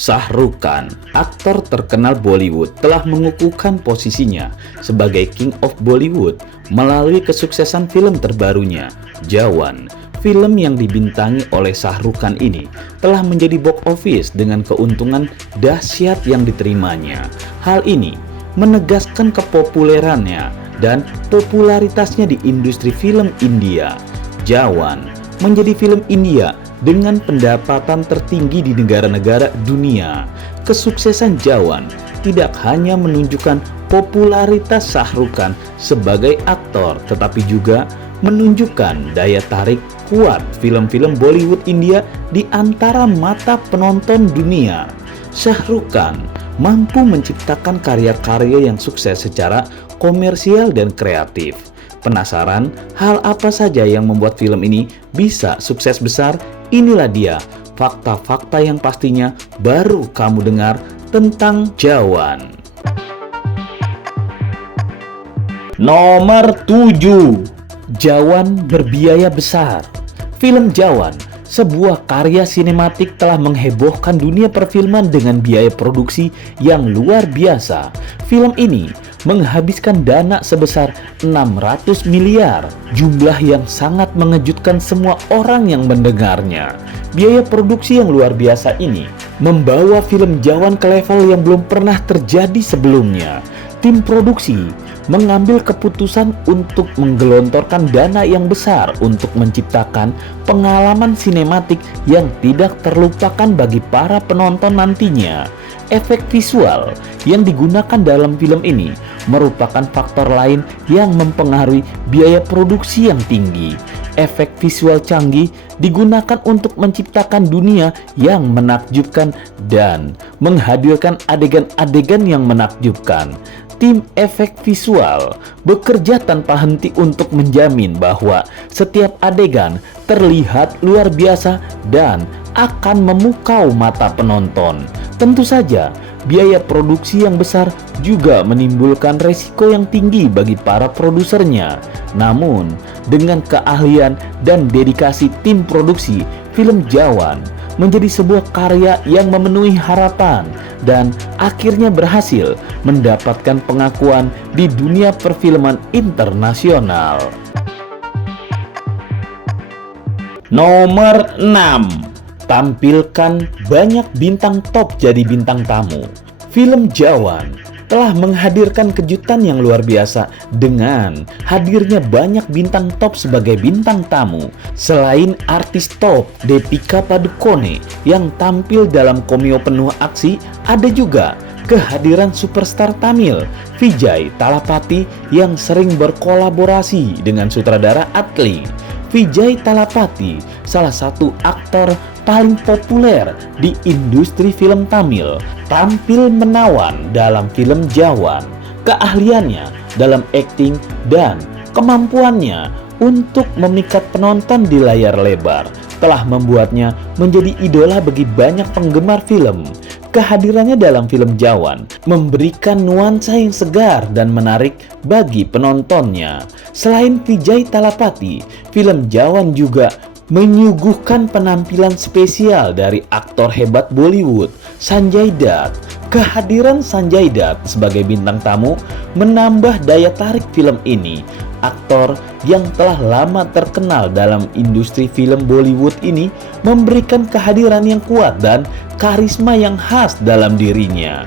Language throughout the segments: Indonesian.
Shah Rukh Khan, aktor terkenal Bollywood, telah mengukuhkan posisinya sebagai King of Bollywood melalui kesuksesan film terbarunya, Jawan. Film yang dibintangi oleh Shah Rukh Khan ini telah menjadi box office dengan keuntungan dahsyat yang diterimanya. Hal ini menegaskan kepopulerannya dan popularitasnya di industri film India. Jawan menjadi film India dengan pendapatan tertinggi di negara-negara dunia. Kesuksesan Jawan tidak hanya menunjukkan popularitas Shah Rukh Khan sebagai aktor, tetapi juga menunjukkan daya tarik kuat film-film Bollywood India di antara mata penonton dunia. Shah Rukh Khan mampu menciptakan karya-karya yang sukses secara komersial dan kreatif. Penasaran hal apa saja yang membuat film ini bisa sukses besar? Inilah dia fakta-fakta yang pastinya baru kamu dengar tentang Jawan. Nomor 7. Jawan berbiaya besar. Film Jawan, sebuah karya sinematik, telah menghebohkan dunia perfilman dengan biaya produksi yang luar biasa. Film ini menghabiskan dana sebesar 600 miliar, jumlah yang sangat mengejutkan semua orang yang mendengarnya. Biaya produksi yang luar biasa ini membawa film Jawan ke level yang belum pernah terjadi sebelumnya. Tim produksi mengambil keputusan untuk menggelontorkan dana yang besar untuk menciptakan pengalaman sinematik yang tidak terlupakan bagi para penonton nantinya. Efek visual yang digunakan dalam film ini merupakan faktor lain yang mempengaruhi biaya produksi yang tinggi. Efek visual canggih digunakan untuk menciptakan dunia yang menakjubkan dan menghadirkan adegan-adegan yang menakjubkan. Tim efek visual bekerja tanpa henti untuk menjamin bahwa setiap adegan terlihat luar biasa dan akan memukau mata penonton. Tentu saja, biaya produksi yang besar juga menimbulkan resiko yang tinggi bagi para produsernya. Namun, dengan keahlian dan dedikasi tim produksi, film Jawan menjadi sebuah karya yang memenuhi harapan dan akhirnya berhasil mendapatkan pengakuan di dunia perfilman internasional. Nomor 6. Tampilkan banyak bintang top jadi bintang tamu. Film Jawan telah menghadirkan kejutan yang luar biasa dengan hadirnya banyak bintang top sebagai bintang tamu. Selain artis top Deepika Padukone yang tampil dalam cameo penuh aksi, ada juga kehadiran superstar Tamil Vijay Thalapathy yang sering berkolaborasi dengan sutradara Atli. Vijay Thalapathy salah satu aktor paling populer di industri film Tamil, tampil menawan dalam film Jawan. Keahliannya dalam akting dan kemampuannya untuk memikat penonton di layar lebar telah membuatnya menjadi idola bagi banyak penggemar film. Kehadirannya dalam film Jawan memberikan nuansa yang segar dan menarik bagi penontonnya. Selain Vijay Thalapathy, film Jawan juga menyuguhkan penampilan spesial dari aktor hebat Bollywood, Sanjay Dutt. Kehadiran Sanjay Dutt sebagai bintang tamu menambah daya tarik film ini. Aktor yang telah lama terkenal dalam industri film Bollywood ini memberikan kehadiran yang kuat dan karisma yang khas dalam dirinya.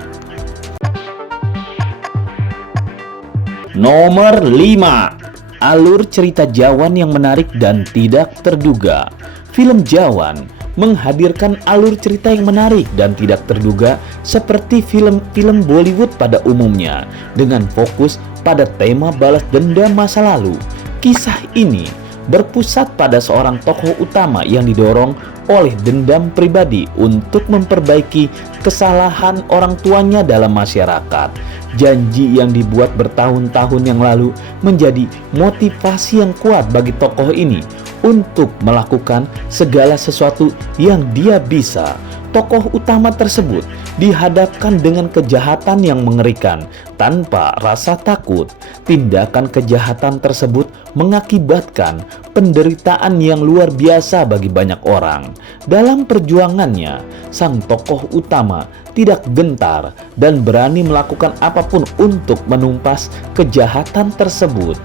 Nomor 5. Alur cerita Jawan yang menarik dan tidak terduga. Film Jawan menghadirkan alur cerita yang menarik dan tidak terduga seperti film-film Bollywood pada umumnya, dengan fokus pada tema balas dendam masa lalu. Kisah ini berpusat pada seorang tokoh utama yang didorong oleh dendam pribadi untuk memperbaiki kesalahan orang tuanya dalam masyarakat. Janji yang dibuat bertahun-tahun yang lalu menjadi motivasi yang kuat bagi tokoh ini untuk melakukan segala sesuatu yang dia bisa. tokoh utama tersebut dihadapkan dengan kejahatan yang mengerikan tanpa rasa takut. Tindakan kejahatan tersebut mengakibatkan penderitaan yang luar biasa bagi banyak orang. Dalam perjuangannya, sang tokoh utama tidak gentar dan berani melakukan apapun untuk menumpas kejahatan tersebut.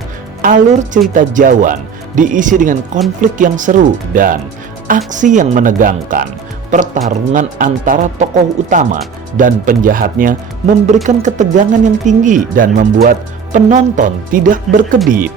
Alur cerita Jawan diisi dengan konflik yang seru dan aksi yang menegangkan. Pertarungan antara tokoh utama dan penjahatnya memberikan ketegangan yang tinggi dan membuat penonton tidak berkedip.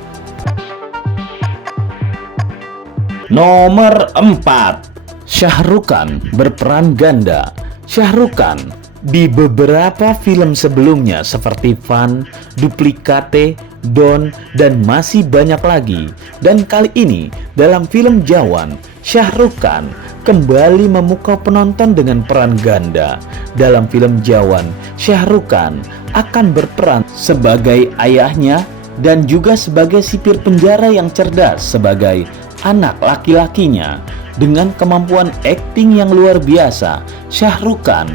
Nomor 4, Shah Rukh Khan berperan ganda. Shah Rukh Khan di beberapa film sebelumnya seperti Fun, Duplicate, Don, dan masih banyak lagi. Dan kali ini dalam film Jawan, Shah Rukh Khan kembali memukau penonton dengan peran ganda. Dalam film Jawan, Shah Rukh Khan akan berperan sebagai ayahnya dan juga sebagai sipir penjara yang cerdas sebagai anak laki-lakinya. Dengan kemampuan akting yang luar biasa, Shah Rukh Khan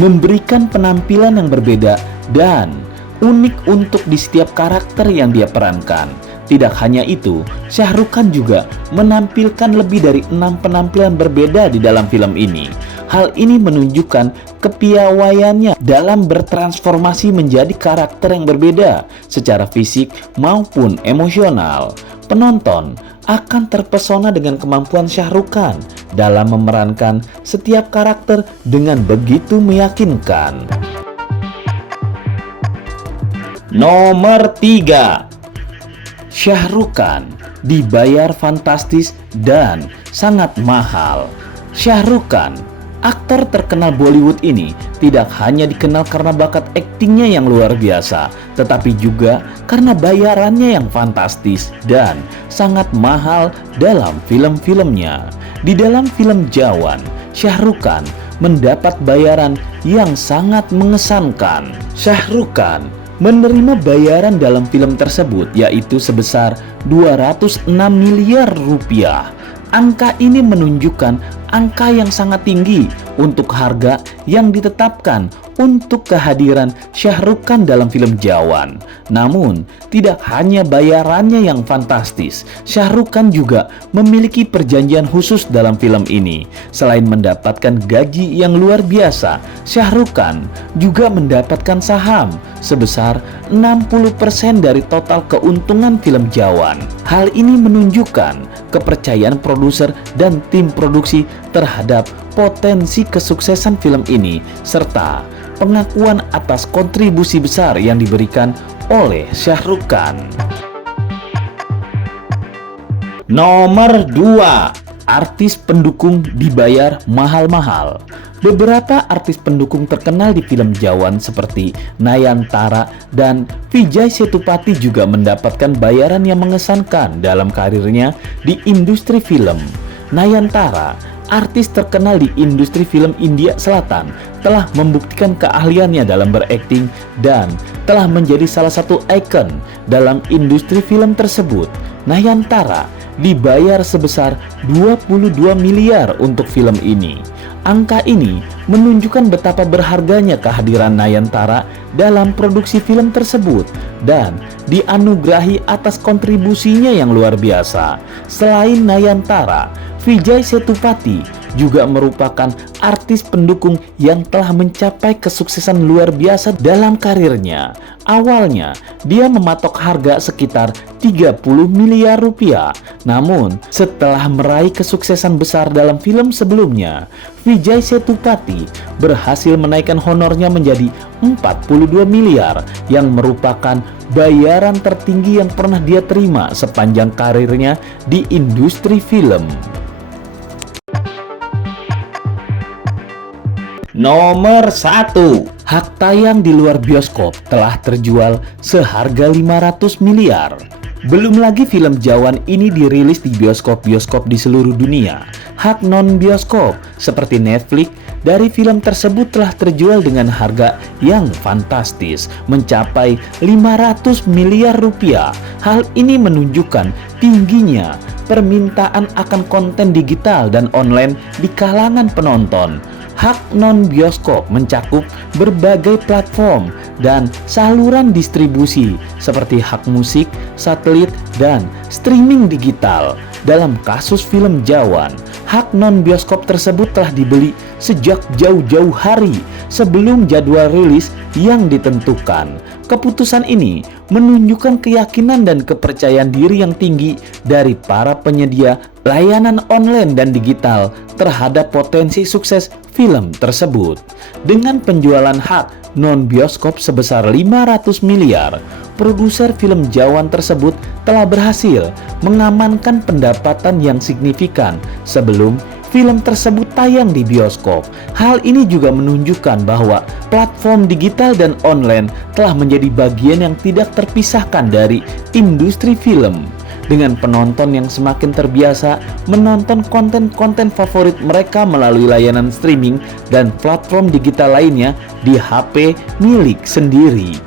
memberikan penampilan yang berbeda dan unik untuk di setiap karakter yang dia perankan. Tidak hanya itu, Shah Rukh Khan juga menampilkan lebih dari 6 penampilan berbeda di dalam film ini. Hal ini menunjukkan kepiawaiannya dalam bertransformasi menjadi karakter yang berbeda secara fisik maupun emosional. Penonton akan terpesona dengan kemampuan Shah Rukh Khan dalam memerankan setiap karakter dengan begitu meyakinkan. Nomor 3, Shah Rukh Khan dibayar fantastis dan sangat mahal. Shah Rukh Khan, aktor terkenal Bollywood ini, tidak hanya dikenal karena bakat aktingnya yang luar biasa, tetapi juga karena bayarannya yang fantastis dan sangat mahal dalam film-filmnya. Di dalam film Jawan, Shah Rukh Khan mendapat bayaran yang sangat mengesankan. Shah Rukh Khan menerima bayaran dalam film tersebut yaitu sebesar 206 miliar rupiah. Angka ini menunjukkan angka yang sangat tinggi untuk harga yang ditetapkan untuk kehadiran Shah Rukh Khan dalam film Jawan. Namun, tidak hanya bayarannya yang fantastis, Shah Rukh Khan juga memiliki perjanjian khusus dalam film ini. Selain mendapatkan gaji yang luar biasa, Shah Rukh Khan juga mendapatkan saham sebesar 60% dari total keuntungan film Jawan. Hal ini menunjukkan kepercayaan produser dan tim produksi terhadap potensi kesuksesan film ini serta pengakuan atas kontribusi besar yang diberikan oleh Shah Rukh Khan. Nomor 2, artis pendukung dibayar mahal-mahal. Beberapa artis pendukung terkenal di film Jawan seperti Nayantara dan Vijay Sethupathi juga mendapatkan bayaran yang mengesankan dalam karirnya di industri film. Nayantara, artis terkenal di industri film India Selatan, telah membuktikan keahliannya dalam berakting dan telah menjadi salah satu ikon dalam industri film tersebut. Nayantara dibayar sebesar 22 miliar untuk film ini. Angka ini menunjukkan betapa berharganya kehadiran Nayantara dalam produksi film tersebut dan dianugerahi atas kontribusinya yang luar biasa. Selain Nayantara, Vijay Sethupathi juga merupakan artis pendukung yang telah mencapai kesuksesan luar biasa dalam karirnya. Awalnya, dia mematok harga sekitar 30 miliar rupiah. Namun, setelah meraih kesuksesan besar dalam film sebelumnya, Vijay Sethupathi berhasil menaikkan honornya menjadi 42 miliar yang merupakan bayaran tertinggi yang pernah dia terima sepanjang karirnya di industri film. Nomor 1, hak tayang di luar bioskop telah terjual seharga 500 miliar. Belum lagi film Jawan ini dirilis di bioskop-bioskop di seluruh dunia. Hak non-bioskop seperti Netflix dari film tersebut telah terjual dengan harga yang fantastis, mencapai 500 miliar rupiah. Hal ini menunjukkan tingginya permintaan akan konten digital dan online di kalangan penonton. hak non-bioskop mencakup berbagai platform dan saluran distribusi seperti hak musik, satelit, dan streaming digital. Dalam kasus film Jawan, hak non-bioskop tersebut telah dibeli sejak jauh-jauh hari sebelum jadwal rilis yang ditentukan. Keputusan ini menunjukkan keyakinan dan kepercayaan diri yang tinggi dari para penyedia layanan online dan digital terhadap potensi sukses film tersebut. Dengan penjualan hak non-bioskop sebesar 500 miliar, produser film Jawan tersebut telah berhasil mengamankan pendapatan yang signifikan sebelum film tersebut tayang di bioskop. Hal ini juga menunjukkan bahwa platform digital dan online telah menjadi bagian yang tidak terpisahkan dari industri film. Dengan penonton yang semakin terbiasa menonton konten-konten favorit mereka melalui layanan streaming dan platform digital lainnya di HP milik sendiri.